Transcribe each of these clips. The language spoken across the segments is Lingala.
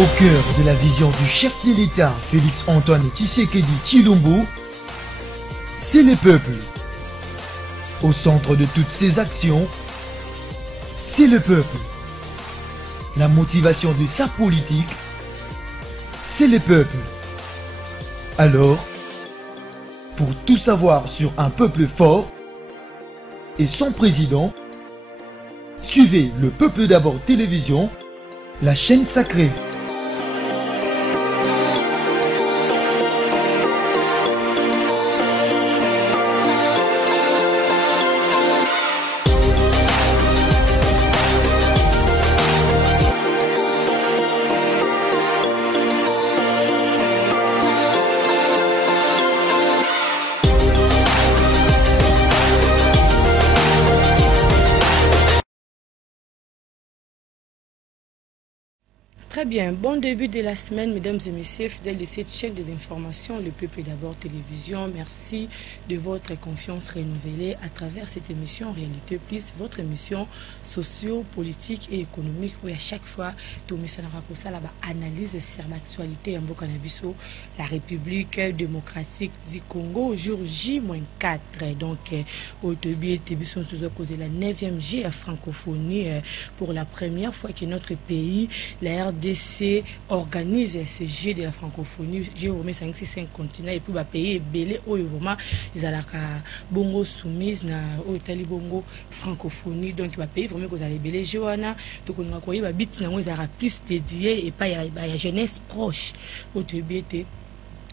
Au cœur de la vision du chef de l'État, Félix-Antoine Tshisekedi Tshilombo, c'est le peuple. Au centre de toutes ses actions, c'est le peuple. La motivation de sa politique, c'est le peuple. Alors, pour tout savoir sur un peuple fort et son président, suivez le Peuple d'abord télévision, la chaîne sacrée. Très bien, bon début de la semaine, mesdames et messieurs, fidèles de cette chaîne des informations, le Peuple d'abord télévision. Merci de votre confiance renouvelée à travers cette émission Réalité Plus, votre émission socio-politique et économique où à chaque fois, tout le monde analyse sur l'actualité en Bokanabiso, la République démocratique du Congo, jour J-4. Donc, au début, nous avons causé la 9e J à francophonie pour la première fois que notre pays, la RDC, organise ce jeu de la francophonie. J'ai remis 5 continents et puis le pays est belé où vraiment ils ont la bongo soumise na au Italie bongo francophonie. Donc le pays vraiment que vous belé Joana donc on a quoi bit na ils aura plus dédié et pas il y a jeunesse proche au début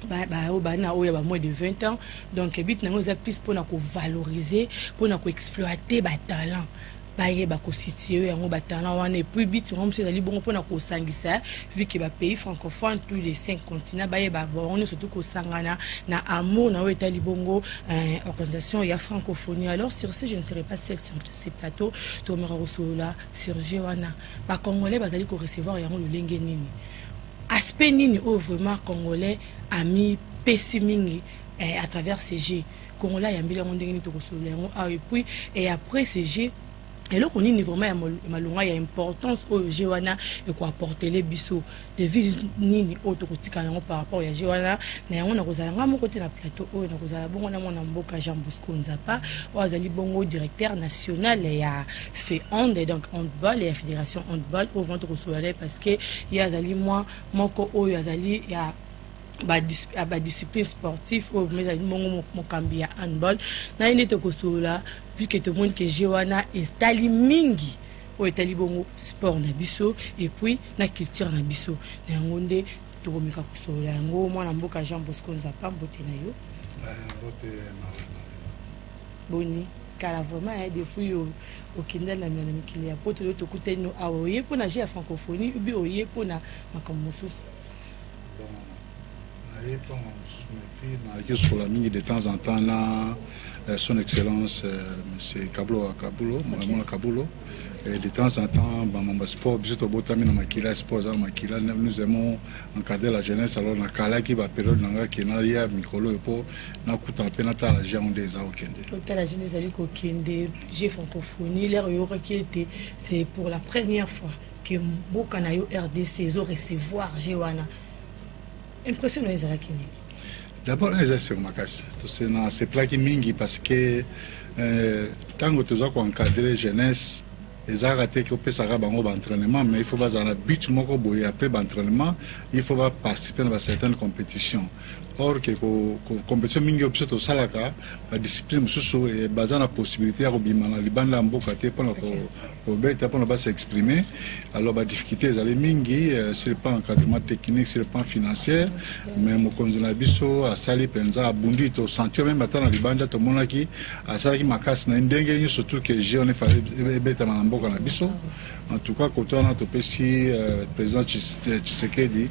au moins de 20 ans. Donc bit na ils a plus pour valoriser pour exploiter ba talent ba constituer en talent et puis bit on se ali bon pour sangisa vu que ba pays francophone tous les 5 continents on est surtout ko sangana na amour na Italie bongo organisation ya francophonie. Alors sur ce je ne serai pas seul sur ce plateau to me resola sur Joana ba congolais bazali ko recevoir ya le lenge nini aspect nini vraiment congolais ami pessimingi à travers ces jeux congolais ya mbila ndenge to resola et puis et après ces jeux et là, on est vraiment il y a importance au Joana et quoi apporter les bisous de vis ni autorotique par rapport à Joana. On a rozalanga mon côté na plateau on a rozala bongo na mona mboka Jean Bosco Nzapa ozali bongo directeur national et a fait hand donc handball et la fédération handball au ventre soleil parce que il y a zali moi moko o yazali ya ba discipline sportive au mais mon kambi ya handball na ine to kosola vu que tout le monde que Joana est tali mingi au Italie bongo sport na biso et puis na culture na biso na ngonde to komika kosola ngo mwana mboka Jean Bosco Nzapa mbote na yo boni kala vraiment depuis au kenda na mikili ya poto to kuteno awoye pona jeu ya francophonie ubi oye pona makammosus sur la mine de temps en temps là, son excellence monsieur Kabulo et de temps en temps dans sport juste au botami na makila sport za makila nous aimons encadrer la jeunesse alors na kala qui va période nanga qui na ya mikolo epo na kuta penata la jeune des okende toute la jeunesse ali ko kende j'ai francophonie l'air yo qui était c'est pour la première fois que Bokana yo RDC zo recevoir Joana impressionnant les Arakini. D'abord, c'est plat qui mingi parce que tant que tu as encadré jeunesse, les raté qui peut s'arrêter en entraînement, mais il faut pas en but moko boy après l'entraînement, il faut pas participer à certaines compétitions. Or que compétition mingi option to salaka, la discipline sous et basant la possibilité à robimana libanda mboka te pour pour ne pas s'exprimer. Alors la difficulté est mingi sur le plan encadrement technique, sur le plan financier, mais mon konzina biso a sali penza abundi to sentir même attendre libanda to monaki a sali makas na ndenge surtout que j'ai on est fallu beta mboka na biso. En tout cas, quand on a topé président Tshisekedi,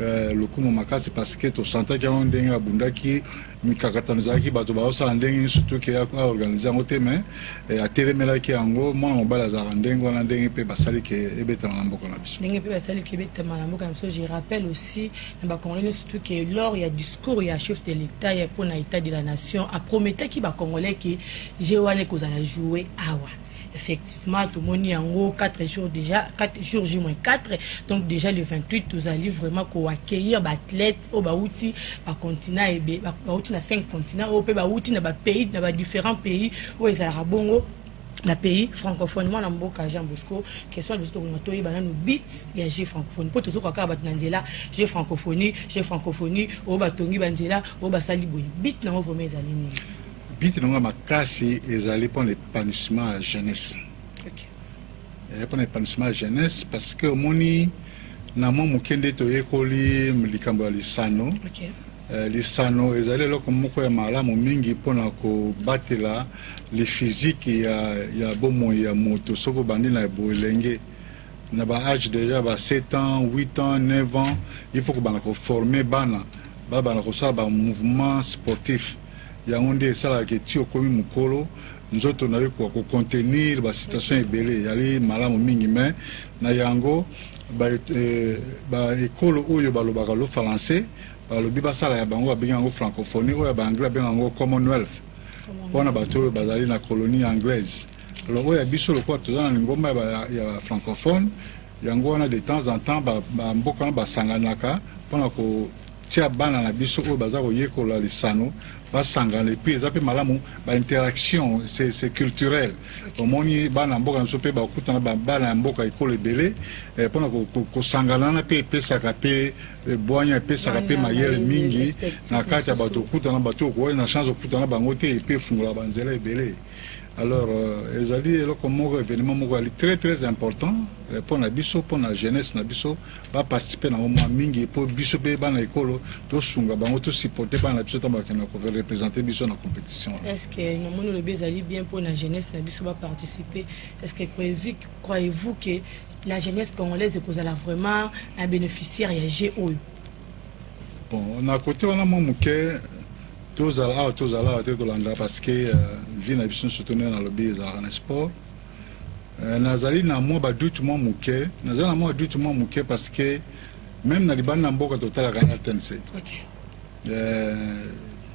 le coup c'est parce que tu sentais qu'il y a un dingue à Bundaki, Mikakatanzaki, Batobaosa, un dingue surtout qui a organisé un thème, et à Télémela qui est en gros, moi, on va la Zarandeng, on a un dingue, et Basali qui est bête en Ambokanabis. Dingue, et Basali qui est bête en Ambokanabis. Je rappelle aussi, surtout que lors il y a discours, il y a chef de l'État, il y a pour l'État de la nation, à promettre qu'il va congolais qui Joana qu'on a joué à effectivement tout le monde en haut 4 jours déjà 4 jours J-4 donc déjà le 28 vous allez vraiment qu'on accueillir athlètes au baouti par continent et baouti na 5 continents au baouti na pays na différents pays où ils ont bongo na pays francophone moi na mboka Jean Bosco que soit le tournoto y banana beats ya G francophone pour toujours ka bat nanzela G francophonie au batongi banzela au basali boy beat na vraiment ezali ni beat na makasi ezali pour l'épanouissement à jeunesse. OK. Et pour l'épanouissement à jeunesse parce que moni na mo mukende to yekoli likambo ya lisano. OK. Lisano ezali loko moko ya malamu mingi pona ko batela les physiques ya bomo ya moto soko bandi na boelenge na ba âge déjà ba 7 ans 8 ans 9 ans il faut que bana ko former bana ko sala ba mouvement sportif ya ngonde sala ke ti okomi mukolo nzoto na yo ko contenir ba situation ebele yali malamu mingi mais na yango ba école oyo balobaka lo français balobi basala ya bango babengi yango francophonie oyo ba anglais babengi yango commonwealth mpona bato oyo bazali na colonie anglaise. Alors oyo ya biso lokola toza na ngomba ya francophone yango wana de temps en temps bamboka wana basanganaka mpona kotia bana na biso oyo baza koyekola lisano basangana epuis eza mpe malamu bainteraction c'est culturel. omoni bana mboka na biso mpe bakutana bana ya mboka ekolo ebele mpona kosangana wana mpe epesaka mpe bwanya epesaka mpe mayele mingi na kati ya bato okutana bato okoya na chance okutana bango te epe efungola banzela ebele. Alors ezali eloko moko événement moko ali très important pour na biso pour na jeunesse na biso ba participer na moment mingi pour biso pe bana ekolo to sunga bango to supporter bana biso to bakena ko représenter biso na compétition. Est-ce que nous mono le bezali bien pour la jeunesse na biso ba participer? Est-ce que croyez-vous que la jeunesse congolaise est vraiment un bénéficiaire ya GO? Bon, on a côté on a mon muke tozala te tolanda parce que vie na biso soutenir na lobby ezalaka na sport nazali na mwa badutu mwa muke nazali na mwa badutu mwa muke parce que même na libanda na mboka totalaka RTNC.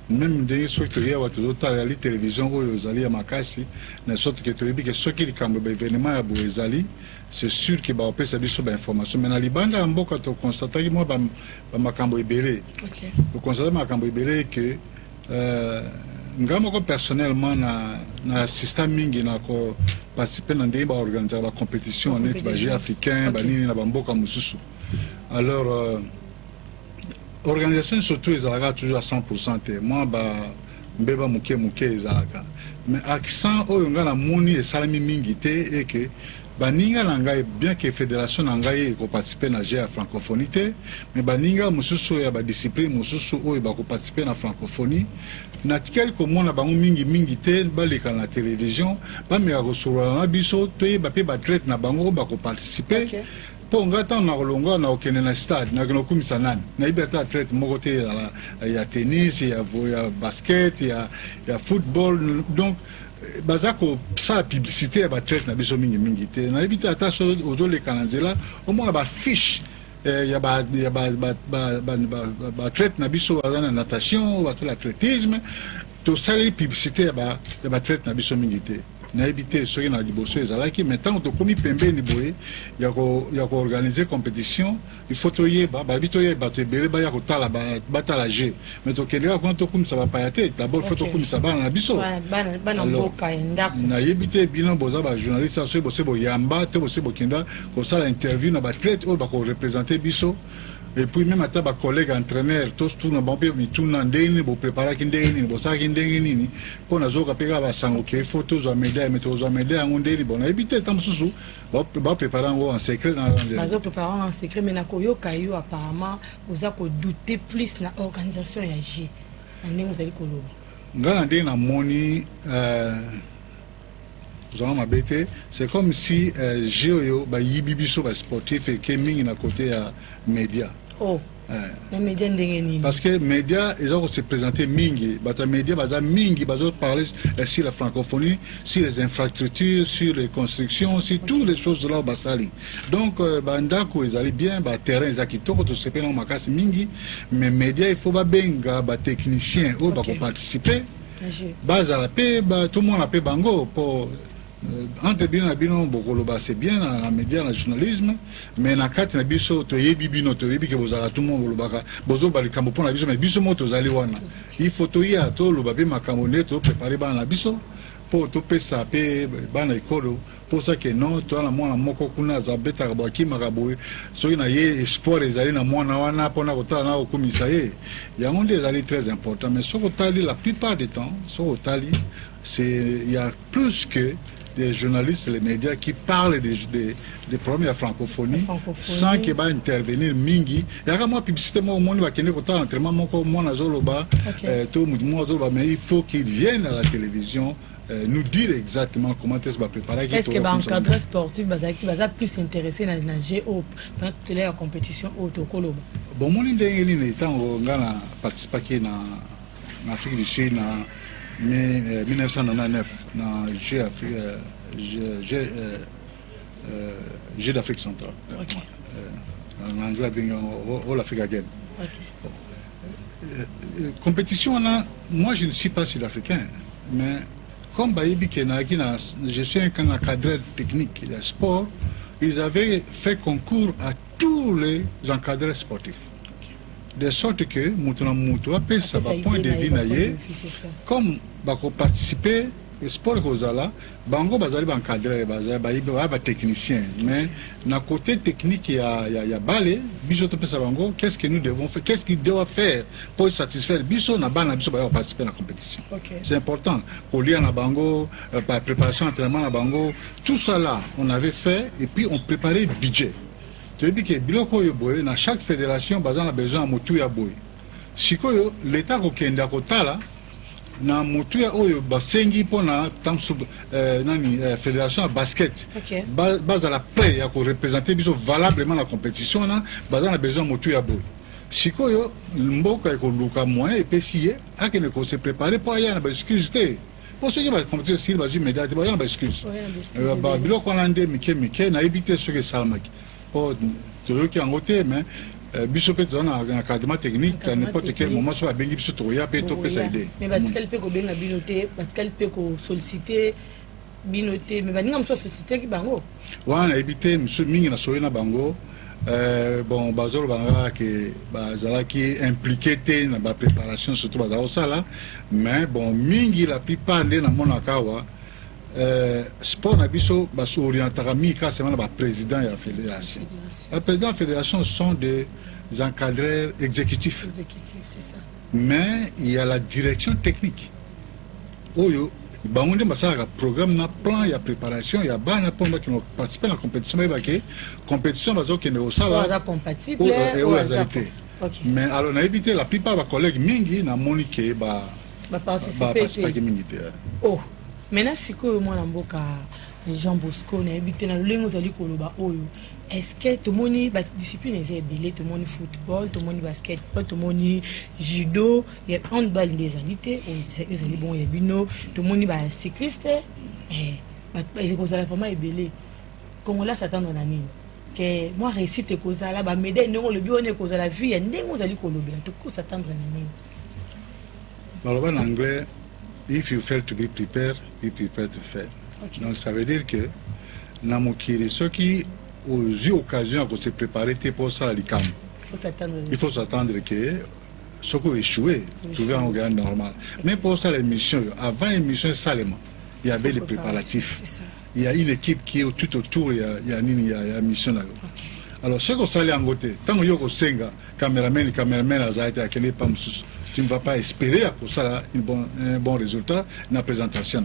Même ndenge soki toyeya bato tozotala yali télévision oyo ezali ya makasi na sorte ke toyebi ke soki likambo baévénement ya boye ezali c'est sûr que baopesa biso bainformation mais na libanda ya mboka toconstataki mwa bamakambo ebele. Tokonstate makambo ebele ke nga moko personnellement na assista mingi na ko participer na ndenge baorganiser ba compétition neti ba jeux africain banini na bamboka mosusu. Alors organisation surtout ezalaka toujours à 100% te moi mbeba muke ezalaka mais accent oyo nga na moni esalami mingi te et que baninga na ngai bien que fédération na ngai ko participer na jeu ya francophonie te mais baninga mosusu ya ba discipline mosusu oyo ba ko participer na francophonie na tikel ko mona bango mingi te baleka na télévision ba me ko sura na biso to ba pe ba athlète na bango ba ko participer. Pour nga tan na kolonga na okene na stade na kino kumisa nani na ibe ata athlète moko te ya tennis ya basket ya football donc bazako sa publicité ya ba athlète na biso mingi te na ibita ata so ozoleka na nzela omonga ba fiche ya ba athlète na biso baza na natation baza l'athlétisme to sali publicité ya ba athlète na biso mingi te na éviter soki na liboso ezalaki mais tant tokomi pembeni boye ya ko organiser compétition il faut toyeba babi toyeba to ebele baya kotala batala jeu mais tokendeka kuna tokumisa bapaya te d'abord faut tokumisa bana na biso bana mboka ndako na yebite bino boza ba journaliste aso bose boyamba te bose bokenda kosala interview na baathlète oyo bako représenter biso. Et puis même à ta collègue entraîneur tous tout na bombe mi tout na ndeni bo préparer ki ndeni bo sa ki ndeni nini po na zoka peka ba sango ke photos za médaille mais to za médaille en ndeni bon éviter tam susu ba préparer en secret dans bazo préparer en secret mais na koyo kayo apparemment oza ko douter plus na organisation ya J ndeni ozali koloba ngala ndeni na moni c'est comme si Géo ba yibibiso ba sportif et que mingi na côté à média. Oh. Les médias ndengeni. Parce que médias ils ont se présenté mingi, bata médias baza mingi bazo parler sur la francophonie, sur les infrastructures, sur les constructions, sur toutes les choses là au basali. Donc bandako ils allaient bien ba terrain ils akitoko to sepe na makasi mingi, mais médias il faut ba benga ba technicien ou ba participer. Baza la paix, tout le monde a paix bango pour entre bino na bino bokoloba c'est bien na média na journalisme mais na kati na biso toyebi bino toyebi ke bozala tout monde bolobaka bozoba likambo mpona biso mais biso mo tozali wana il faut toya toloba mpe makambo nde toprépare bana na biso mpo topesa mpe bana ekolo mposa ke non toza na mwana moko kuna azabetaka boakimaka boye soki na ye espoir ezali na mwana wana mpona kotala na kokomisa ye yango nde ezali très important mais soki otali la plupart du temps soki otali il y a plus que des journalistes, les médias qui parlent des problèmes de la francophonie sans qu'il va intervenir mingi. Il y a moi publicité moi au monde va kenner côté entraînement mon moi na zoloba tout moi zoloba mais il faut qu'ils viennent à la télévision nous dire exactement comment est-ce va préparer. Est-ce que un cadre sportif qui va plus s'intéresser dans la géo dans toute la compétition autocoloba. Bon mon ndenge ni étant ngana participer na Afrique du Sud na 1999 dans Jeux d'Afrique centrale. Okay. En anglais, l'Afrique Game. Compétition, moi je ne suis pas sud-africain, mais comme Baïbi Kenagina, je suis un cadre technique de sport, ils avaient fait concours à tous les encadreurs sportifs. De sorte que Moutona Moutoua peut savoir point de vue naïe comme bako participer au sport kozala bango bazali encadrer bazali ba technicien mais na côté technique il y a balé biso to pesa bango qu'est-ce que nous devons faire qu'est-ce qu'il doit faire pour satisfaire biso na bana biso ba participer à la compétition. C'est important pour lire na bango préparation entraînement na bango tout ça là on avait fait et puis on préparait le budget. Dans chaque fédération, on a besoin de motuya boy. Si l'État kokenda kotala na motuya oyo basengi pona fédération basket. Base à la prêt ya ko représenter biso valablement la compétition na on a besoin de motuya boy. Si koyo mboka ko luka moyen et pesier a que ne se préparer pour aller na excuse té. Pour ceux qui va compétition si ba médaille ba na excuse. Ba biloko na ndé mike na éviter ce que salmaki. Qui en côté mais biso peut donner un encadrement technique à n'importe quel moment soit bengi biso toya peut to pesa aider mais Pascal peut ko benga binoté Pascal peut ko solliciter binoté mais baninga mso solliciter ki bango wana éviter monsieur mingi na soyena bango bon bazolo banga que bazala qui impliqué té na ba préparation surtout bazalo sala mais bon mingi la plupart de na monakawa sport na biso baso orientaka mika seulement ba président de la fédération. Les présidents de la fédération sont des encadreurs exécutifs. C'est ça. Mais il y a la direction technique. Oyo bangonde basala programme na plan ya préparation ya bana pomba qui vont participer à la compétition mais baké compétition bazo qui ne osala pas compatible mais alors on a évité la plupart des collègues mingi na monique ba participer mingi. Oh maintenant si que moi na mboka Jean Bosco na habité na lolengo zali koloba oyo est-ce que tout moni ba discipline est belé tout moni football tout moni basketball tout moni judo il y a handball des alité ils ali bon ya bino tout moni ba cycliste ba kozala vraiment ebelé comme là s'attendre na nini que moi réussite kozala ba médaille ndongo le bione kozala vie ndenge zali kolobela to ko s'attendre na nini alors en anglais if you fail to be prepared, be prepared to fail. Donc ça veut dire que namokiri ceux qui ont eu occasion de se préparer pour ça il faut s'attendre que ceux qui ont échoué trouver un gain normal. Mais pour ça l'émission avant l'émission seulement il y avait les préparatifs. Il y a une équipe qui est tout autour il y a une mission là. Alors ceux qui sont allés en côté tant que yoko senga cameraman azaite à quel pas tu ne vas pas espérer à ça un bon résultat dans la présentation.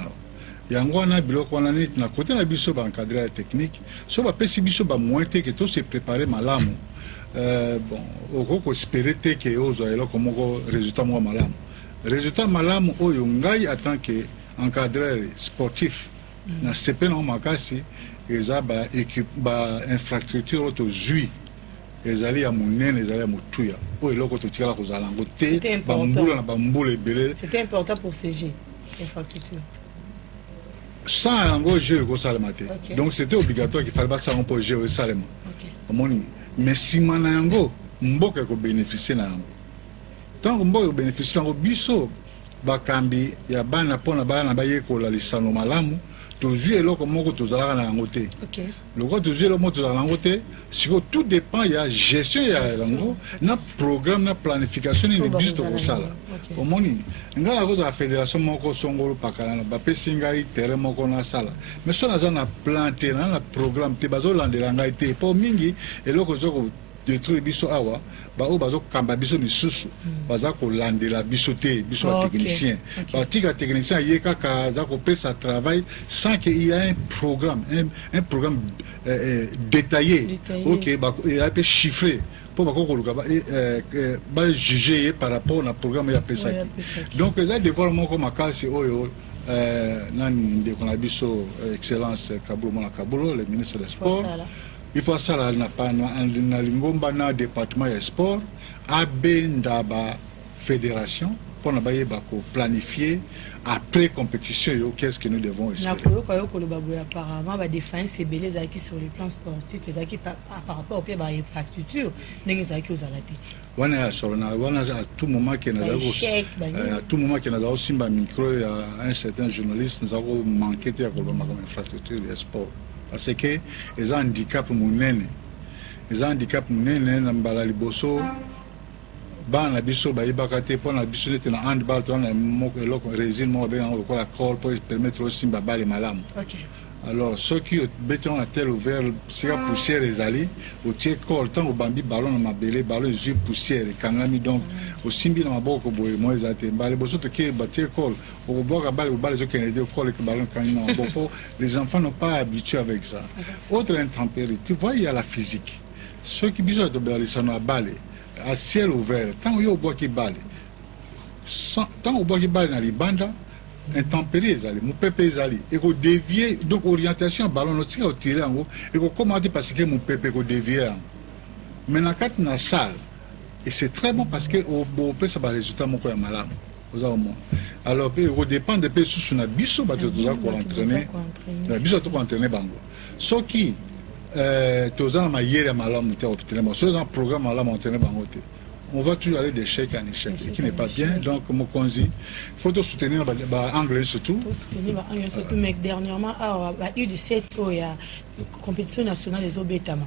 yango wana biloko wana neti na côté na biso ba encadrer technique so ba pesi biso ba moite que tout se préparer malamu bon oko espérer te que ozo eloko moko résultat mo malamu oyo ngai en tant que encadreur sportif na CP na makasi eza ba équipe ba infrastructure auto zui ezali ya munene ezali ya mutuya oyo eloko to tikala kozala ngo te ba mbula na ba mbula ebele. C'était important pour CG infrastructure. Sans un jeu au Salamate. Donc c'était obligatoire qu'il fallait pas ça pour jouer au Salem. Mais si manango mboka ko bénéficier nango. Tant que mboka bénéficier nango biso bakambi ya bana pona bana baye ko la lisano malamu tozwi eloko moko tozalaka na yango te lokwa tozwi eloko moko tozalaka na yango te sikoyo tout dépend ya gestion ya yango na programme na planification nini biso tokosala omoni ngai nakozala fédération moko songolo pakala bapesi ngai terrain moko nasala mais so naza na plan te na programme te bazolandela ngai te mpo mingi eloko ezokodétruire biso awa baoyo bazokamba biso misusu baza kolandela biso te biso batechnicien batika technicien aye kaka aza kopesa travail sans qu'il y ait un programme détaillé ok ape chiffré mpo bakokoluka bajuge ye par rapport na programme ya pesaki donc eza devoir moko makasi oyo nani ndeko na biso excellence Kabulo mwana Kabulo le ministre des sports il faut ça na lingomba na département ya sport abenda ba fédération pour na baye ba ko planifier après compétition qu'est-ce que nous devons espérer apparemment ba défense et beleza qui sur le plan sportif les qui par rapport au pied ba infrastructure ndenge za ki ozalati wana sorona wana à tout moment que à tout moment que nous simba micro ya un certain journaliste nous avons manqué de comme infrastructure de sport parce que les handicap munene na mbala liboso bana biso bayebaka te mpo na biso nete na handball to na moko eloko résine moko benga lokola col pour permettre osimba bale malamu alors soki beton na tel ouvert sika poussière ezali otie col ntango obambi ballon na mabele ballon ezwi poussière ekangami donc osimbi na maboko boye mo eza te mbala liboso toke batie col okobwaka bale ezokende de col eke ballon ekangi na maboko les enfants n'ont pas habitué avec ça autre intempérie tu vois il y a la physique soki biso tobelisa na bale à ciel ouvert tant yo obwaki bale tant obwaki bale na libanda intempérie ezali mopepe ezali ekodévier donc orientation ya ballon otika otire yango ekokoma te parce que mopepe ekodévier yango mais na kati na salle et c'est très bon parce que opesa barésultat moko ya malamu oza omona alors mpe ekodépendre mpe susu na biso bato toza koentraîne na biso tokoentraîne bango soki toza na mayele ya malamu te entraîner bango soki na programme malamu entraîner bango te on va toujours aller d'échec en échec, ce qui n'est pas bien. Donc, Mokonzi, il faut soutenir l'anglais surtout. Il faut soutenir l'anglais surtout, mais dernièrement, il y a eu 17 ans, il y a la compétition nationale des Obétama.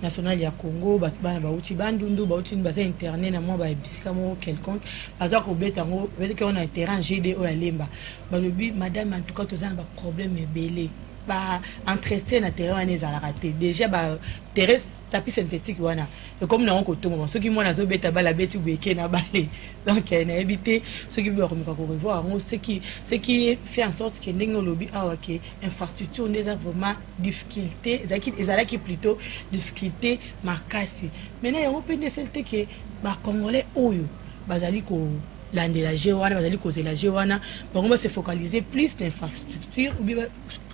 National ya Congo, bana bauti bandundu, bauti baza internet na moi ba bisika mo quelconque, baza ko betango, veut que on a un terrain GDO ya lemba. Ba lobi madame en tout cas tozana ba problème ebele. Ba entretien na terrain wana ezala raté. Déjà ba terrain tapis synthétique wana. Et comme na ko tongo, ceux qui mo na zo beta bala beti beke na balé. Donc na éviter ceux qui veulent revoir ce qui fait en sorte que ndenge lobi awa ke infrastructure des vraiment difficulté, ezala qui plutôt difficulté makasi. Maintenant on peut déceler que ba congolais oyo bazali ko landela jewana bazali kozela jewana bango ba se focaliser plus l'infrastructure ou bien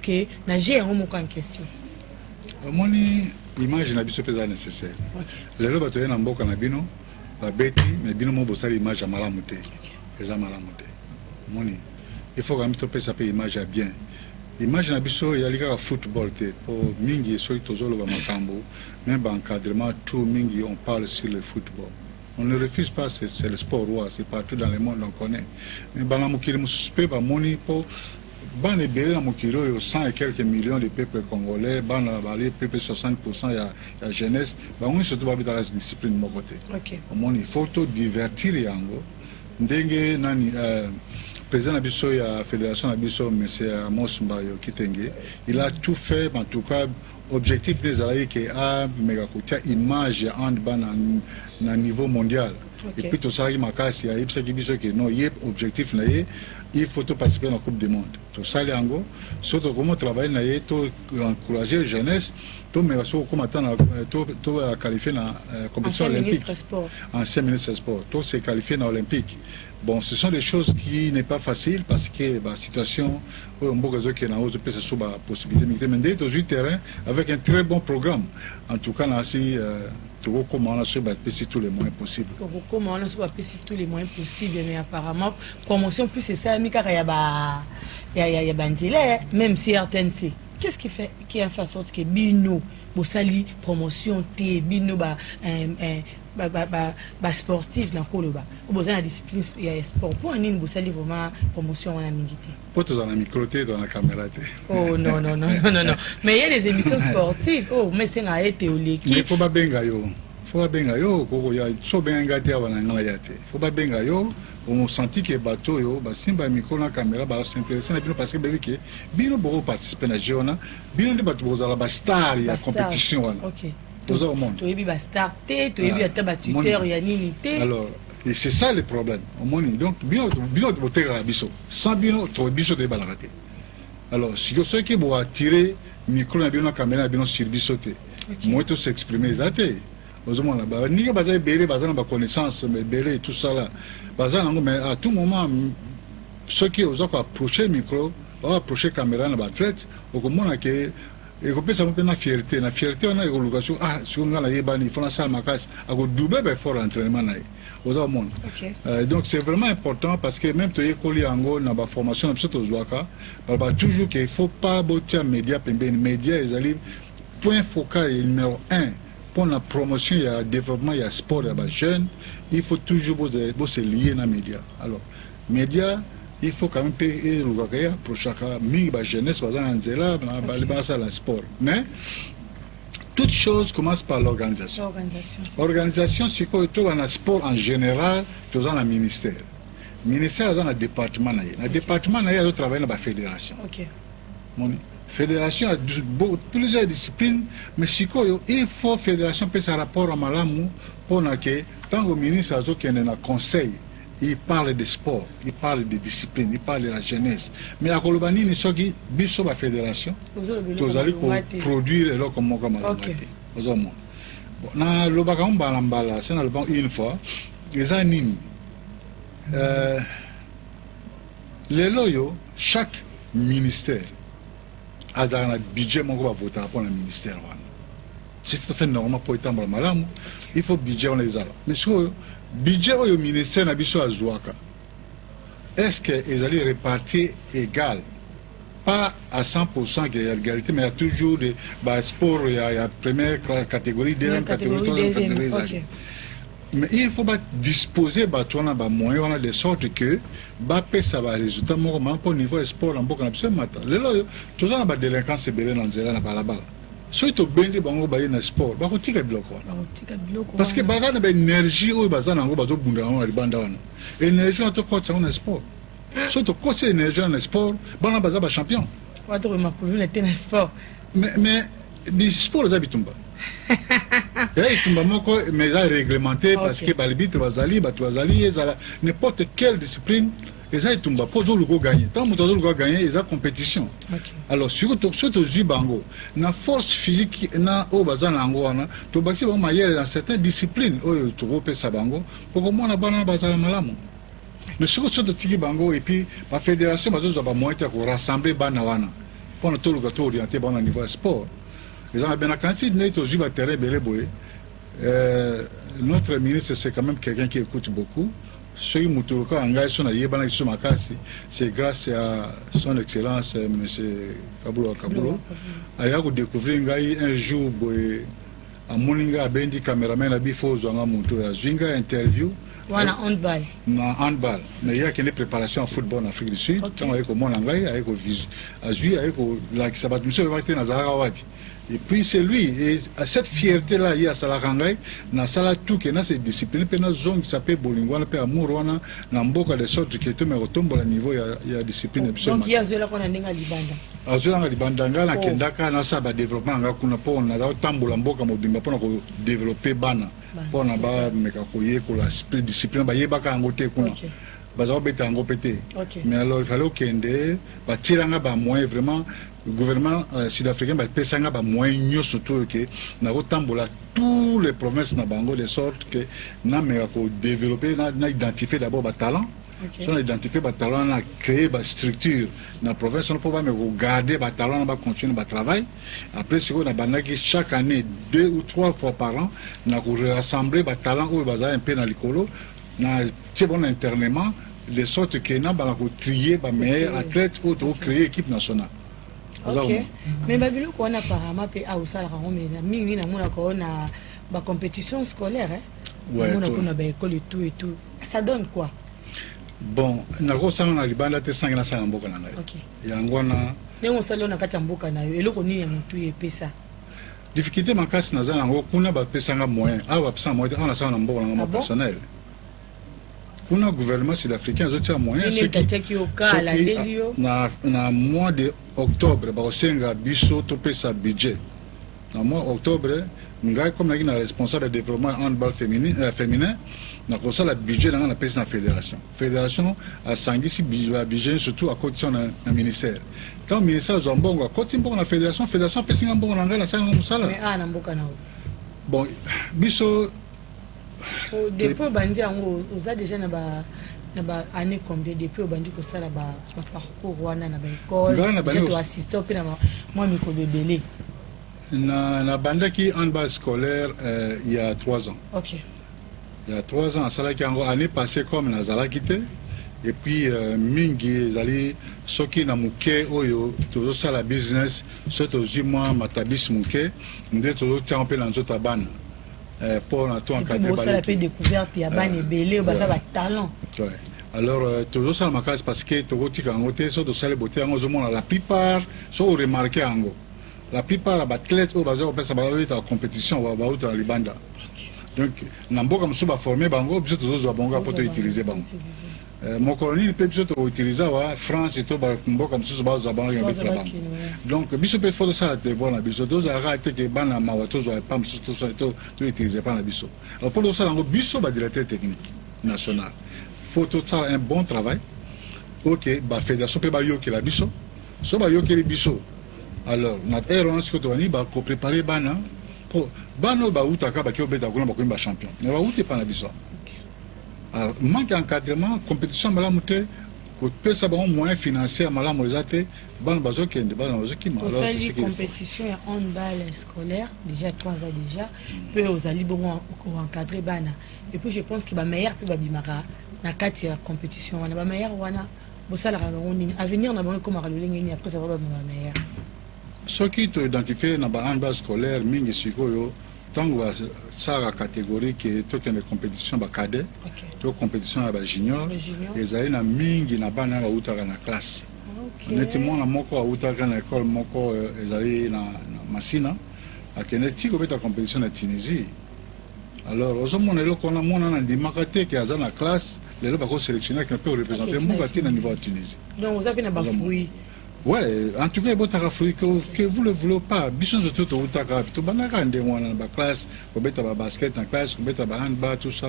que na gé en moko en question. Moni image na biso pesa nécessaire. Lelo bato na mboka na bino ba beti mais bino mo bosali image ya malamu te. Eza malamu te. Moni il faut quand même pesa pe image ya bien. Image na biso ya lika football te po mingi so tozolo ba makambo même ba encadrement tout mingi on parle sur le football. On ne refuse pas, c'est le sport roi, c'est partout dans le monde, on connaît. Mais dans le suspect, moni pour ban les bélés dans le 100 et quelques millions de peuples congolais, ban les peuples 60% la jeunesse, on est surtout dans la discipline de mon côté. Il faut tout divertir yango. Ndenge nani président Abisso et la fédération Abisso, M. Amos Mbayo Kitenge, il a tout fait, en tout cas, objectif des alliés qui a image handball na niveau mondial. Et puis tout ça, il m'a cassé, il objectif il faut participer à la Coupe du Monde. Tout ça, il y a surtout comment travailler, encourager la jeunesse, tout qualifier dans la compétition olympique. Ancien ministre des Sports. Tout s'est qualifié dans l'Olympique. Bon, ce sont des choses qui n'est pas facile parce que la situation, on peut qu'il y a une possibilité, mais dans le terrain avec un très bon programme. En tout cas, comment on a su tous les moyens possibles. Comment on a su tous les moyens possibles, mais apparemment, promotion plus c'est ça, mais il y a Bandile, même si RTNC. Qu'est-ce qui fait en sorte que Bino, Bossali, promotion, T, Bino, ba sportif na koloba oboza na discipline ya sport pour nini bosali vraiment promotion wana mingi te po tozala na micro te to na caméra te oh non mais il y a des émissions sportives oh mais c'est na été oleki mais faut babenga yo koko ya so benga te wana nga ya te faut babenga yo on senti que bateau yo basimba micro na caméra ba s'intéresser na bino parce que bébé que bino beaucoup participer na jona bino de bato bozala ba star ya compétition wana OK tous au monde. Tu es bien star, tu es bien tuteur, il y a une alors, et c'est ça le problème. Donc, bien de terre biso. Sans bien trop biso de balarate. Alors, si vous savez que vous attirer micro na bien caméra bien sur biso te. Moi tout s'exprimer zaté. Aux hommes là-bas, ni que bazar belé, bazar na connaissance, mais belé et tout ça là. Bazar mais à tout moment ceux qui osent approcher micro, approcher caméra na ba traite, au comment que et que ça me fait la fierté on a une location si on a la yébani il faut la salle macasse à doubler fort l'entraînement aux hommes donc c'est vraiment important parce que même tu es collé en gros dans la formation absolument aux ouaka toujours qu'il faut pas botter média média les point focal numéro 1 pour la promotion il y a développement il y a sport il y a jeunes il faut toujours se lier dans les médias alors médias il faut quand même payer le gars pour chaque mingi jeunesse par exemple la sport mais toute chose commence par l'organisation c'est quoi tout un sport en général tout dans le ministère dans le département le département il y a travailler dans la fédération fédération a plusieurs disciplines mais si quoi il faut fédération peut ça rapport à malamu pour que tant que ministre a qui est dans conseil il parle de sport, il parle de discipline, il parle de la jeunesse. Mais à Kolobani, nous sommes biso la fédération, nous allons produire le comme na le bagam balambala, c'est le une fois, les animes. Les loyaux, chaque ministère a un budget mon va voter pour le ministère. C'est tout à fait normal pour étendre le malam. Il faut budget on les a. Mais sur budget au ministère na biso azwaka est-ce que ils allaient répartir égal pas à 100% qu'il y a égalité mais il y a toujours des sport il y a première catégorie deuxième catégorie troisième catégorie mais il faut disposer de moyens de sorte que ça va résultat pour niveau sport en beaucoup absolument là tout ça na délinquance c'est belé dans zela na balabala si tu bendes bango baye na sport ba ko tika biloko parce que baza na énergie ou baza na ngo bazo bunda na libanda wana énergie to ko tsa na sport so to ko tsa énergie na sport bana baza ba champion wato ma ko le tennis sport mais bi sport za bitumba itumba moko mais ça réglementé parce que balibitre bazali ezala n'importe quelle discipline et ça itumba pozo lugo gagner tant moto lugo gagner et ça compétition alors surtout bango na force physique na o bazana ngo wana to baxi ba mayele dans certaines disciplines oyo to go pesa bango pour que mona bana bazala malamu mais surtout tiki bango et puis la fédération bazo ba moita ko rassembler bana wana pour tout le orienté bon niveau sport ils ont bien quantité de to jiba terrain belé boy notre ministre c'est quand même quelqu'un qui écoute beaucoup. Ce qui c'est grâce à son excellence M. Kabulo. Il a découvert un jour à Moninga a bendi caméraman a bifo zonga muto ya zwinga interview wana handball mais il y a une préparation en football en Afrique du Sud tant avec mon anglais avec azui avec la qui sabat monsieur va être na Zarawadi. Et puis c'est lui, et à cette fierté-là, il y a Salarangai, dans Sala tout qui est dans cette discipline, puis dans zone qui s'appelle Bolingwana, puis Amourwana, dans Mboka de sorte qui est mais retombe au niveau, il y a discipline. Donc il y a Zola qu'on a n'enga libanda. Zola libanda, na Kendaka, na ça va développement, na kuna po, na tambola Mboka mobimba pour développer bana, pour na ba mekakoye ko la discipline, ba yebaka ngote kuna. Baza beta ngo pété. Mais alors il fallait kende, ba tiranga ba moins vraiment. Le gouvernement sud-africain va payer un moyen surtout que nous avons tous les provinces na bango de sorte que nous avons développé, nous identifié d'abord les talents. Si on a identifié les talents, on a créé une structure dans la province, on peut garder les talents, on va continuer le travail. Après, si on a chaque année 2 ou 3 fois par an, on a rassemblé les talents où ils un peu dans l'écolo, on a bon internement, de sorte que nous avons trié les meilleurs athlètes ou créer l'équipe nationale. Ok, mais Babylou qu'on a apparemment fait à Osala, mais mingi na mona qu'on a ba compétition scolaire, Ouais, on a école et tout. Ça donne quoi? Bon, nako sanga na libanda te sanga na sanga mboka na ngai. OK. Yango na Nengo sala na kati mboka na yo eloko nini ya mutu epesa. Difficulté makasi na zana ngo kuna ba pesanga moyen. Ah ba pesanga moyen on a sanga na mboka na personnel. Kuna gouvernement sud-africain zotia moyen na mois de octobre ba osenga biso to pesa budget. Na mois octobre ngai comme na responsable de développement handball féminin na kosala budget na pesa na fédération a sangisi budget surtout à côté na ministère. Tant ministère zombongo a côté mbongo na fédération pesa mbongo na ngai na sala musala. Mais na mboka na. Bon biso depuis bandi yango oza déjà na ba année combien depuis bandi ko sala ba parcours wana na ba école to assister pe na moi miko bebele na bandaki handball scolaire il y a 3 ans. OK. Il y a 3 ans, ça qui a année passée comme Nazala quitté. Et puis, Mingi, Zali, Soki Namuke, Oyo, tout ça la business, surtout aux mois, Matabis Mouke, nous devons tout un peu dans notre ban. Pour nous encadrer. Ça la découverte, il y a ban et belé, ça va talent. Alors, tout ça, ma case, parce que tout le monde, surtout ça, les beautés, la plupart sont remarqués en gros. La plupart des athlètes, au bazar, ça va être en compétition, on va être dans les bandes. Donc, namboka msuba formé bango biso tozo bango pour utiliser bango. Mon colonel peut biso utiliser wa France et to mboka msuba bazo bango ya biso bango. Donc biso peut faire ça te voir na biso doza arrêter que bana mawato zo pas msuba to utiliser pas na biso. Alors pour ça bango biso ba directeur technique national. Faut tout ça un bon travail. OK, ba fédération peut ba yo que la biso. So ba yo que biso. Alors, notre erreur ce que tu vas ko préparer bana pour bano ba utaka ba kiobeta kuna ba kuimba champion ne ba uti pana biso. Alors manque encadrement compétition mala muté ko pesa ba moyen financier mala mozate bano bazo kende bano bazo ki alors c'est compétition ya handball scolaire déjà 3 ans déjà peut aux ali bon encadrer bana et puis je pense que ba meilleur peut ba bimaka na kati ya compétition wana ba meilleur wana bosala ngoni avenir na bango comme ralolengeni après ça va ba meilleur. Ce qui te identifie dans le handball scolaire, mingi sikoyo, tant que ça la catégorie qui est toute une compétition cadet, toute compétition junior, les années na mingi na bana la utaka na classe. Nettement na moko a utaka na école moko les années na Massina, a keneti ko beta compétition na Tunisie. Alors aux hommes on est là qu'on a mon an di makate qui a na classe, les là bako sélectionner qui peut représenter mon parti na niveau Tunisie. Donc vous avez na bafoui. Ouais, en tout cas, que vous ne le voulez pas. Bisous de tout au Taka, tout banaka, des mois dans la classe, vous mettez la basket en classe, vous mettez la handball, tout ça.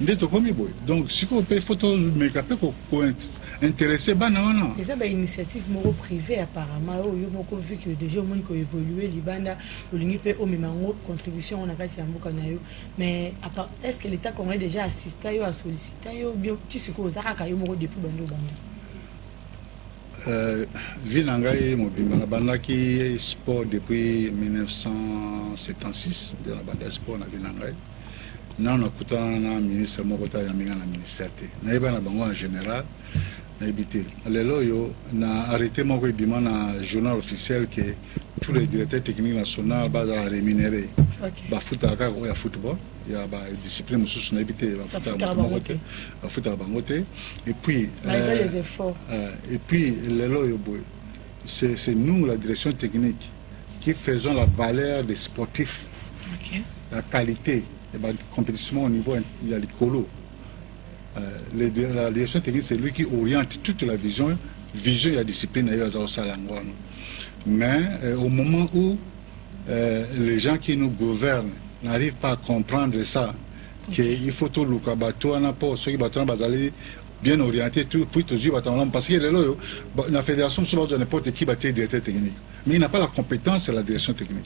Vous êtes comme boy. Donc, si vous faites photos, make-up, vous intéressez, banana. Et ça, c'est une initiative moro privée apparemment. Vous avez vu que déjà, on a évolué, les bandes, le peut au même contribution, on a fait un peu mais est-ce que l'État qu'on a déjà assisté à solliciter, ou bien, tu sais que vous avez depuis bando. Vinangai mobimba bandaki sport depuis 1976 de la bande sport na Vinangai na kutana na ministre mokota ya minga na ministère te na yeba na bango en général na habité lelo yo na arrêté moko bima na journal officiel que tous les directeurs techniques nationaux basa rémunérés ba futaka ya football ya ba discipline mususu na habité ba futa bangote et puis malgré les efforts et puis lelo yo boy c'est nous la direction technique qui faisons la valeur des sportifs. La qualité et la compétition au niveau il y a l'écolo. La direction technique c'est lui qui oriente toute la vision et la discipline d'ailleurs au Salangouan. Mais au moment où les gens qui nous gouvernent n'arrivent pas à comprendre ça, qu'il faut tout le cabato à n'importe ceux qui battent bien orienté tout puis toujours parce que la fédération souvent n'importe qui battait directeur technique mais il n'a pas la compétence de la direction technique.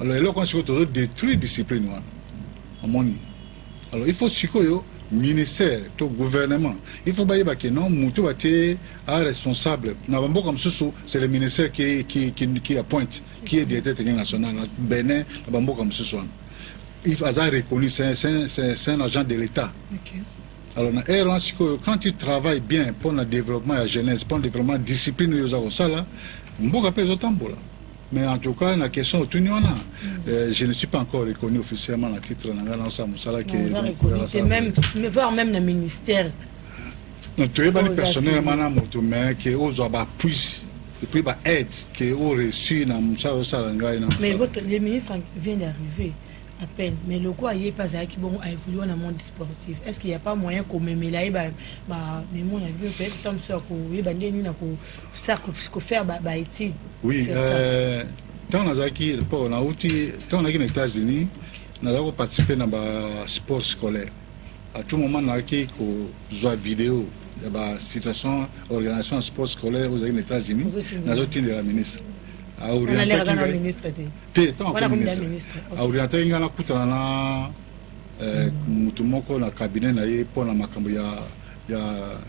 Alors là quand on toujours détruit discipline à mon niveau. Alors il faut que ministère tout gouvernement il faut bailler que non mutu baté à responsable na bambo comme c'est le ministère qui appointe qui est directeur technique national Bénin na bambo comme ce il faut reconnu c'est un agent de l'État. Alors, quand tu travailles bien pour le développement de la jeunesse, pour le développement de la discipline, Mais en tout cas, la question au Tuniana, je ne suis pas encore reconnu officiellement à titre de voire même le ministère. Non, tu es personnellement mais qui aux puisse et puis aide qui ont reçu dans mais le ministre vient d'arriver à peine, mais le quoi il est pas à bon a évolué dans le monde sportif. Est-ce qu'il n'y a pas moyen qu'on me là mais mon avis peut-être comme ça qu'on faire étude. Oui, tant on a qui on a aux États-Unis, on a participé dans le sport scolaire. À tout moment on a qui qu'on vidéo la situation organisation sport scolaire aux États-Unis, dans le de la ministre. On a l'air d'un ministre. Orienté ngana kutana mutu moko na cabinet na ye pour na makambo ya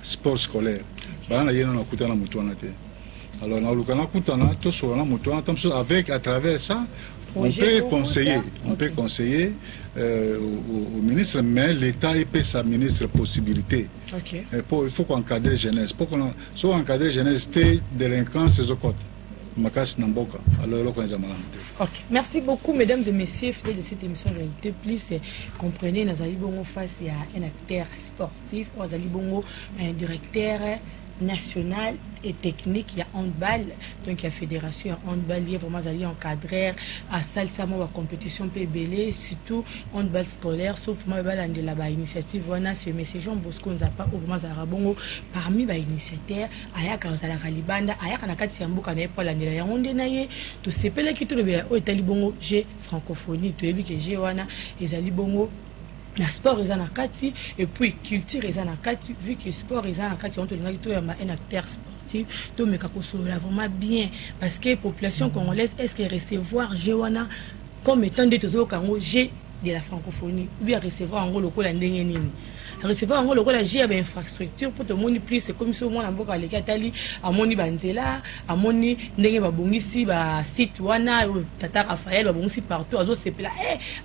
sport scolaire. Bana yena na kutana mutu wana te. Alors na lukana kutana to so na mutu wana tamso avec à travers ça on peut conseiller au ministre, mais l'État peut sa ministre possibilité. Okay. Il faut qu'on encadre la jeunesse. Pour qu'on soit encadré la jeunesse, c'est délinquance et autres. Okay. Merci beaucoup, mesdames et messieurs, fidèles de cette émission de Réalité Plus. Comprenez, nous allons face à un acteur sportif, nous allons un directeur national et technique, il y a handball, donc il y a fédération handball, il y a vraiment encadré à Salsamo la compétition PBL, surtout handball scolaire, sauf moi de la initiative, voilà ce message on Bosco nous a pas vraiment zarabongo parmi les initiateurs, aya kanzala kalibanda, aya kanakati yambuka na pas la ndela ya onde na ye, to sepela ki to le o etali bongo G francophonie, to ebi ke G wana ezali bongo la sport est en akati et puis culture est en akati vu que sport est en akati on te l'a dit un acteur sportif donc mais kako là vraiment bien parce que population congolaise est-ce que recevoir Jewana comme étant de tous au Congo G de la francophonie ou bien recevoir en gros le ko la ndenge nini recevoir en gros le ko la G avec infrastructure pour te moni plus c'est comme si au moins mboka le katali amoni banzela amoni ndenge babongisi ba site wana tata Raphaël babongisi partout azo sepela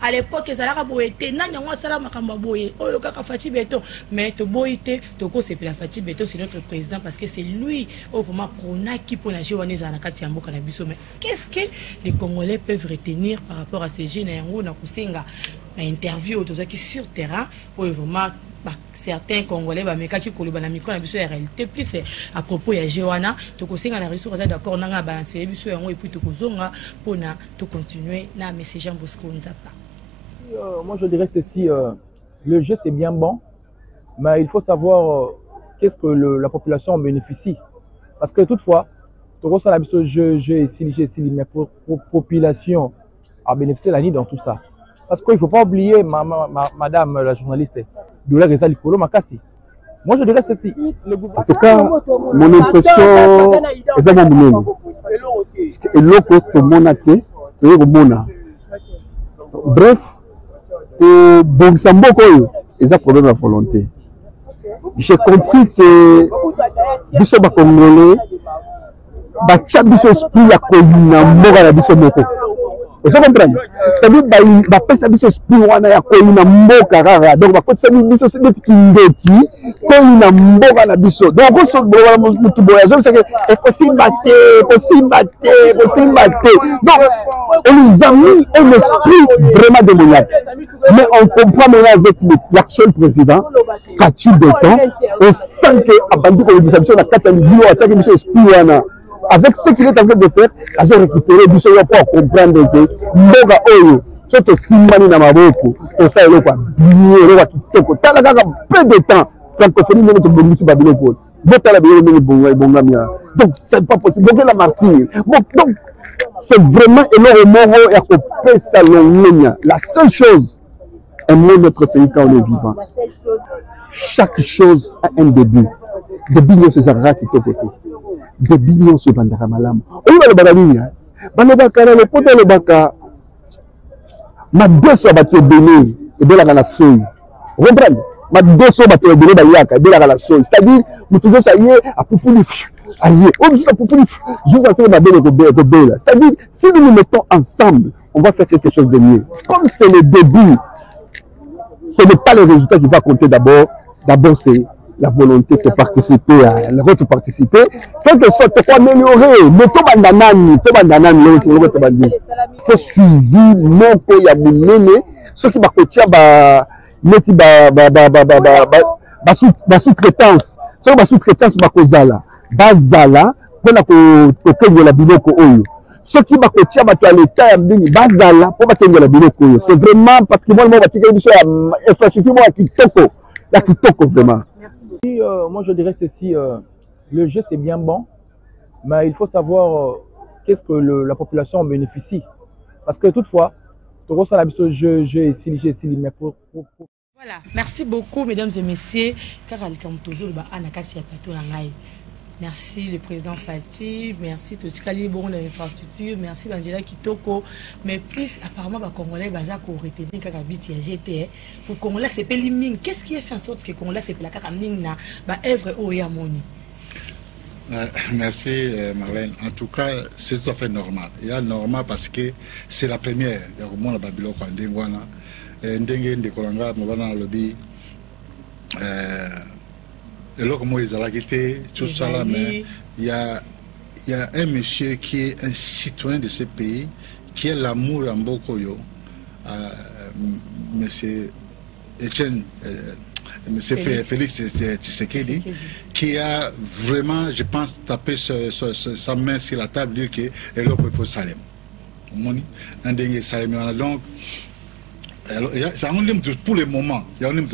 à l'époque ça la boyete nanya ngwa sala makamba boye oyo kaka Fati Beton mais to boyete to ko sepela Fati Beton c'est notre président parce que c'est lui au vraiment prona qui pour la Jewana na kati ya mboka na biso mais qu'est-ce que les Congolais peuvent retenir par rapport à ces jeunes yango na kusenga interview aux qui sur terrain pour vraiment certains Congolais mais qui koloba na micro na biso ya Réalité Plus à propos ya Jewana to kosenga na ressources d'accord nanga balancer biso yango et puis to kozonga pour na to continuer na message Jean Bosco Nzapa. Moi je dirais ceci, le jeu c'est bien bon mais il faut savoir qu'est-ce que la population en bénéficie parce que toutefois to ressent la biso jeu ici mais pour population à bénéficier la nuit dans tout ça. Parce qu'il ne faut pas oublier, madame la journaliste, de la réserve Likolo Makassi. Moi, je dirais ceci. En tout cas, mon impression, c'est ça mon et l'autre, tout le monde a été, tout le monde a. Bref, pour Bongsambo, il y a un problème de la volonté. J'ai compris que Bisso Congolais, Bacha Bisso Spou la Kolina, Mora Bisso Moko. Vous comprenez? C'est-à-dire que ça biso spirwana ya koina mboka rara donc ba kotsa biso c'est des kindeki koina mboka na biso donc on se bola mutu boya je sais que kosimba te donc on nous a mis un esprit vraiment démoniaque mais on comprend maintenant avec l'actuel président Fati Beton on sent que abandi ko biso na kati ya libio ataki biso spirwana. Avec ce qu'il est en train de faire, j'ai récupéré du seul pour comprendre que Mboga Oyo, c'est aussi mani na maboko, on sait le quoi, bien, le quoi qui toko, t'as la gaga peu de temps, francophonie même te bonus babino pour, bota la bien même bonga mia, donc c'est pas possible, donc la martyr, bon donc c'est vraiment énormément à couper salon. La seule chose, aimer notre pays quand on est vivant. Chaque chose a un début. Début de ce Zara qui te côté. Début de ce bandara malam. On va le badani. Banobaka le poto le baka. Ma deux so bato belé et de la soy. Vous comprenez? Ma deux so bato belé bayaka et de la soy. C'est-à-dire nous toujours ça y est à poupuli. Aïe, on juste à poupuli. Juste à ce belle. C'est-à-dire si nous nous mettons ensemble, on va faire quelque chose de mieux. Comme c'est le début, ce n'est pas le résultat qui va compter d'abord. D'abord, c'est la volonté de participer à la route participer quelque soit de quoi améliorer mais tout bandanani faut suivi moko ya munene ceux qui ba kotia ba neti ba sous-traitance ceux ba sous-traitance ba kozala bazala pona ko kengola biloko oyo ceux qui ba kotia ba to à l'état ya mbini bazala po ba kengola biloko oyo c'est vraiment patrimoine mo batika biso ya infrastructure mo ya kitoko vraiment. Moi, je dirais ceci, le jeu c'est bien bon, mais il faut savoir qu'est-ce que la population en bénéficie. Parce que toutefois, tu ressens l'habitude jeu ici, mais pour... Voilà, merci beaucoup mesdames et messieurs. Merci le président Fatih, merci Totikali bon l'infrastructure, merci Angela Kitoko, mais plus apparemment les Congolais baza ko retenir kaka biti ya GT pour Congolais c'est pas liming. Qu'est-ce qui a fait en sorte que Congolais c'est la kaka ming na ba œuvre oya moni. Merci Marlène. En tout cas, c'est tout à fait normal. Il y a normal parce que c'est la première. Il y a au moins la Babylone quand ndengwana ndenge ndekolanga mobana lobby et là, comment ils ont quitté, tout ça là, mais il y a un monsieur qui est un citoyen de ce pays, qui est l'amour en Bokoyo, monsieur Etienne, monsieur Félix Tshisekedi, qui a vraiment, je pense, tapé sa main sur la table, dire que et là, il faut Salem. Donc, c'est un nombre pour le moment, il y a un nombre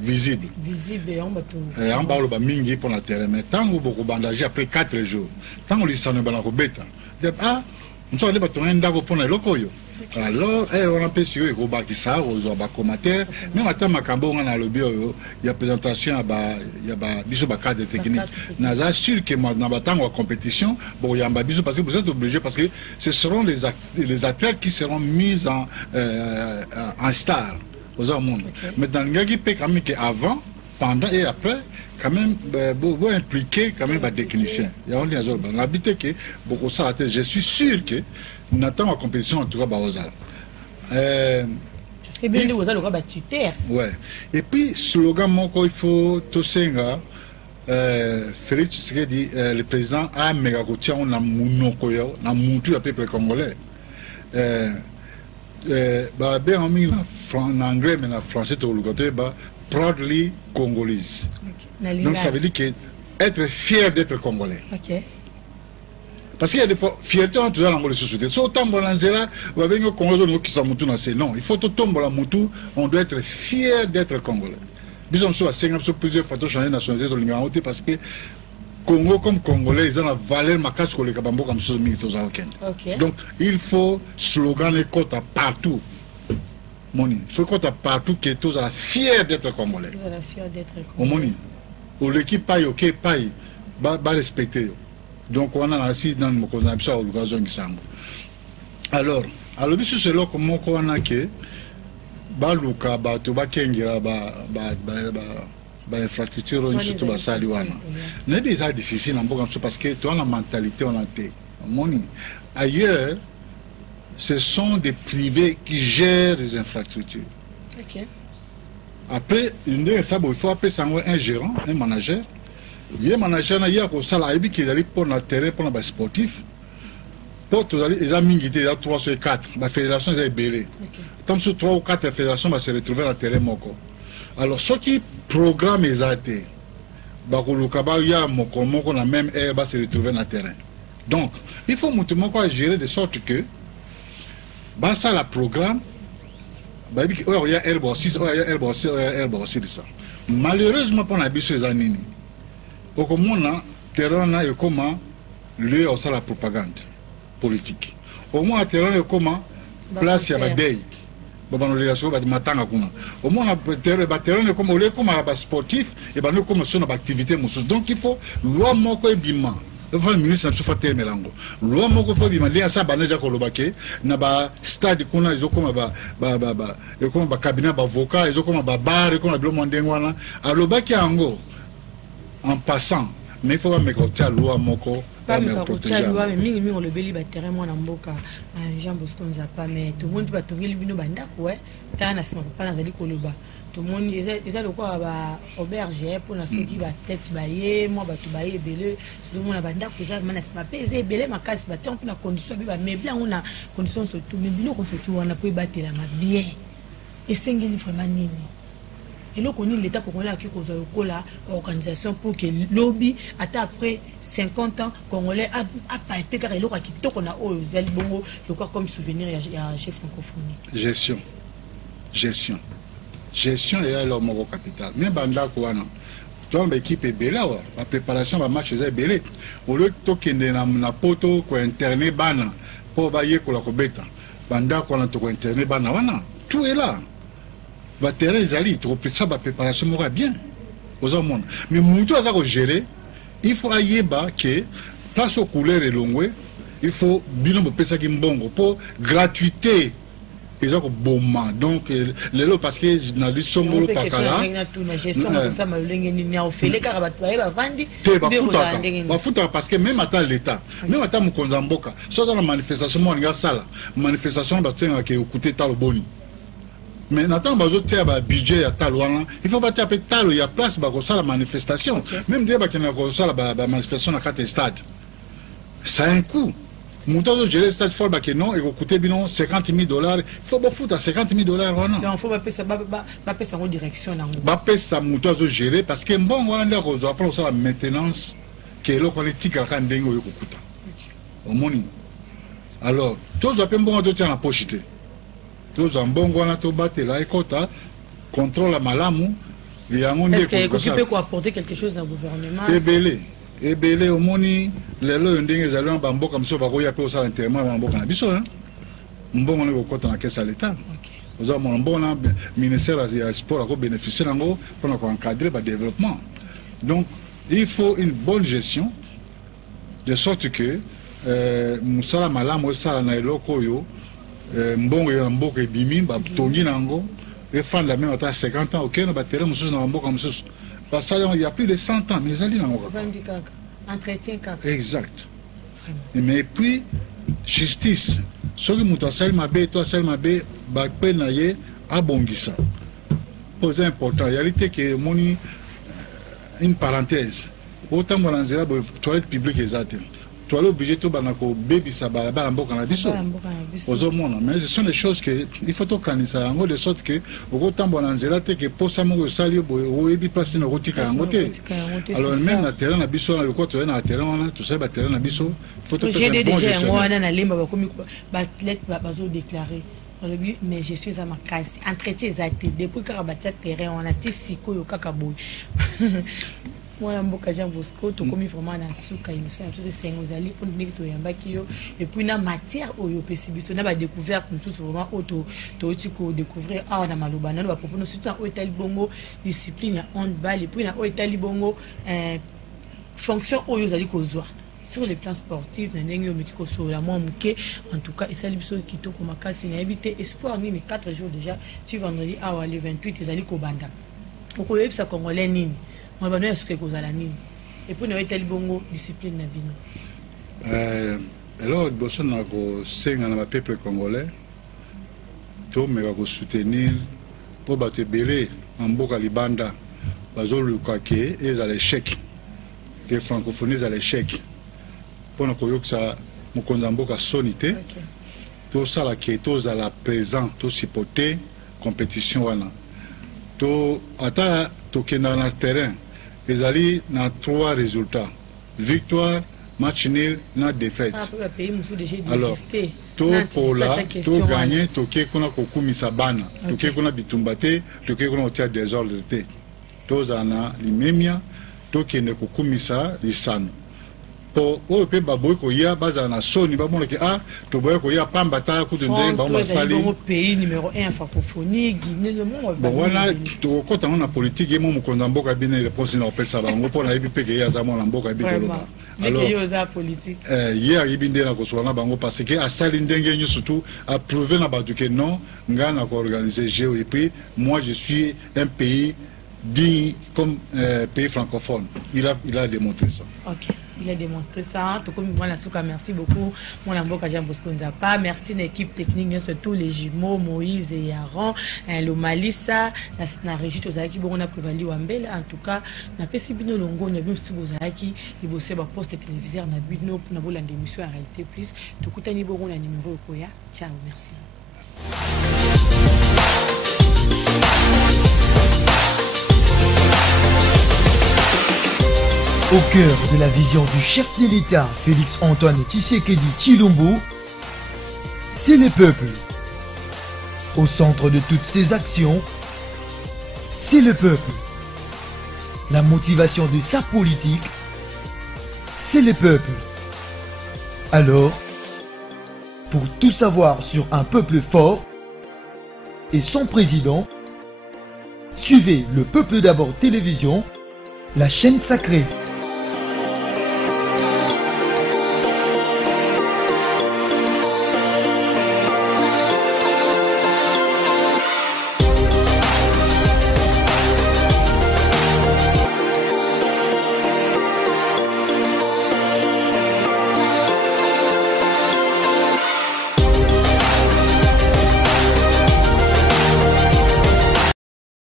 visible. Visible et on va tout. On parle de mingi pour la terre, mais tant que vous bandagez après 4 jours, tant que vous s'en allez au bêta, ah, on s'en allait pas tourner d'accord pour les locaux. Alors, on a pu sur les robots qui savent, aux commentaires, même à temps Macambo, on a le bio, il y a présentation, il y a bisous cadre technique. Naza sûr que moi, dans la compétition, bon, il y a un bisou parce que vous êtes obligés, parce que ce seront les athlètes qui seront mis en star aux monde. Mais dans le Gagi, quand même, avant, pendant et après, quand même, vous impliquer quand même des techniciens. Il y a un lien avec l'habité que beaucoup ça, je suis sûr que nous attendons la compétition en tout cas Baozal. Parce que bien vous allez le tuteur. Ouais. Et puis slogan mon il faut tout senga Félix Tshisekedi le président a méga kotia on a munoko yo na mutu ya peuple congolais. Bah bien en anglais mais en français tout le côté bah proudly congolese. Okay. Donc ça veut dire que être fier d'être congolais. OK. Parce qu'il y a des fois, fierté en tout cas dans les sociétés. Si autant bon là, non, il faut tout tomber la moutou, on doit être fier d'être congolais. Bisous sur la Sénégal, sur plusieurs fois, changer de nationalité de l'Union parce que Congo comme Congolais, ils ont la valeur ma casse que les Kabambo comme sous Donc il faut slogan et quote partout. Moni, il faut quote partout que tous à la fier d'être congolais. Tous à la fier d'être congolais. Au Moni, ou l'équipe paye, ok paye, va respecter. Donc on a aussi dans le consommation l'occasion qui semble. Alors le sur c'est là comment on a que baluka ba to ba kengira ba infrastructure surtout ba saliwana. N'est déjà difficile en parce que toi la mentalité on a été. Moni ailleurs ce sont des privés qui gèrent les infrastructures. OK. Après il faut appeler ça un gérant, un manager. Il y a un manager qui a allé pour le terrain pour les sportifs. Pour tous les amis qui étaient 3 sur 4, la fédération est belée. Tant sur 3 ou 4 fédérations va se retrouver dans le terrain. Alors, ceux qui programment les AT, il y a la même air va se retrouver dans le terrain. Donc, il faut gérer de sorte que ça la programme. Il y a Herbe aussi, il y a Herbe aussi de ça. Malheureusement, pour la bise années. Au moins, terrain est comment lieu à la propagande politique. Au moins, terrain est comment place à la day. Au moins, terrain est comme lieu comme sportif et nous comme sur notre activité. Donc, il faut loi moko bima. Il faut le ministre de la Mélango. Loi moko faut bima. Il y a ça banaja kolobake. Na ba stade kuna ils ont comme ba cabinet d'avocat, ils ont comme ba bar, ils ont comme blomondengwana. Alobaki ango. En passant, mais il faut pas me coûter à loi moko. Pas me coûter à loi, mais mingi on le béli ba terrain moi na mboka. Jean Bosco Nzapa mais tout le monde va trouver le bino banda ouais. T'as na sima pas na zali koloba. tout le monde eza lokola ba auberge pour na soki ba tête baye moi ba to baye belé tout le monde ba ndako za mana sima pese belé makasi ba tiens pour na condition ba meuble on a condition surtout mais bino ko soki wana po batela ma bien et sengeli vraiment nini et là on l'état congolais qui cause lokola organisation pour que lobby ata après 50 ans congolais a pas été car il aura qui to kona o zali bongo lokola comme souvenir ya chef francophonie gestion et leur mot capital mais banda ko wana to ba équipe bela wa la préparation ba match est belé au lieu to kende na poto ko internet bana po ba ye ko la ko beta banda ko na to ko internet bana wana tout est là ba terrain ezali to ça ba préparation mora bien aux hommes mais mutu aza ko gérer il faut ayeba que place aux couleurs et longwe il faut bino mo pesa ki mbongo pour gratuité. Ils ont bon man donc les lots parce que na li songolo pakala ba futa parce que même à l'état même à mon konzamboka so dans la manifestation mo nga sala manifestation ba tsenga ke écouter talo boni mais n'attend ba zo tia ba budget ya talo wana il faut ba tia pe talo ya place ba ko sala manifestation même dia ba kena ko sala ba manifestation na carte stade ça a un coût. Montant de gérer stade fort que non et vous coûtez bien $50 000 il faut pas foutre à $50 000 non donc faut pas payer en direction là pas payer ça montant de gérer parce que bon on a on apprend ça la maintenance que le politique à quand dengo yo kuta au morning alors tous appels bon de tient la pochité tous en bon on a to battre là et kota contrôle la malamu est-ce que peut apporter quelque chose dans le gouvernement et belé au moni les lois ndenge zalon bambo comme ça ba ko ya pe au sala internement bambo kana biso hein mbongo na ko kota na caisse à l'état aux hommes mbongo na ministère des sports ko bénéficier nango pour ko encadrer ba développement donc il faut une bonne gestion de sorte que musala malamu sala na eloko yo mbongo ya mboka ebimi ba tongi nango et fan la même à 50 ans OK na ba terrain mususu na mboka mususu. Parce qu'il y a plus de 100 ans, mais allez entretien. Exact. Mais puis, justice. Ce qui m'a dit, c'est toi, c'est ma bé, bakpe naye, abongisa. C'est important. Il y a que une parenthèse. Autant que la toilette publique exacte. Tu as obligé de faire baby sabala mboka na biso aux hommes mais ce sont des choses que il faut tourner ça en de sorte que autant bon nzela te que pour ça mo sali o ebi place na rotika ngote alors même na terrain na biso na le côté na terrain na tout ça ba terrain na biso faut to j'ai déjà moi na limba ba komi ba athlète ba zo déclarer mais je suis à ma casse entretien exact depuis que rabatia terrain on a tisiko yo kaka boy moi mboka Jean Bosco to komi vraiment na suka émission de Sengozali pour dire to yambaki yo et puis na matière oyo pesibiso na ba découverte tout vraiment auto to tiko découvrir ah na maloba na ba propos surtout na Itali bongo discipline ya handball et puis na Itali bongo fonction oyo zali kozwa sur le plan sportif na ndenge omiki kosola moi muke en tout cas esali biso kitoko makasi na habité espoir ni 4 jours déjà tu vendredi ah le 28 ezali ko banda okoyebisa congolais nini moi ben est-ce que vous allez nini et puis nous est bongo discipline na bino alors bosso na ko senga na peuple congolais to me ko soutenir pour battre belé en mboka libanda bazolu kwake ez à l'échec que francophonie à l'échec pour na ko yoksa mokonza mboka sonité to sala ke to za la présent to supporter compétition wana to ata to kena na terrain ezali na 3 résultats victoire match nul na défaite alors to pola to gagner to ke kuna kokumisa bana to ke kuna bitumbate to ke kuna otia désordre te to zana limemia to kene kokumisa lisano po o pe baboy ko ya bazana soni ba mona ke ah to boy ko ya pamba ta ku ndenge ba mo sali au pays numéro 1 francophonie Guinée le monde bon voilà to ko tanga na politique e mo mo konza mboka bine le président opesa bango pona yebi pe ke ya za mona mboka bi koloba alors yoza politique hier yibinde na ko soana bango parce que asali ndenge nyu surtout a prouvé na batu que non nga na ko organiser jeu et puis moi je suis un pays digne comme pays francophone. Il a démontré ça. Ok, il a démontré ça. Tout comme moi, la Souka, merci beaucoup. Mon amour, Jean Bosco Nzapa. Merci à l'équipe technique, surtout les jumeaux, Moïse et Aaron, le Malissa, la régie, tout ça qui bon, on a prévalu Wambel. En tout cas, on a fait si bien longo, on a vu aussi Bozaki, il bossait par poste téléviseur, on a vu nos, on a vu l'émission en réalité plus. Tout coup, on a numéro Koya. Ciao, merci. Au cœur de la vision du chef de l'État, Félix Antoine Tshisekedi Tshilombo, c'est le peuple. Au centre de toutes ses actions, c'est le peuple. La motivation de sa politique, c'est le peuple. Alors, pour tout savoir sur un peuple fort et son président, suivez Le Peuple d'abord télévision, la chaîne sacrée.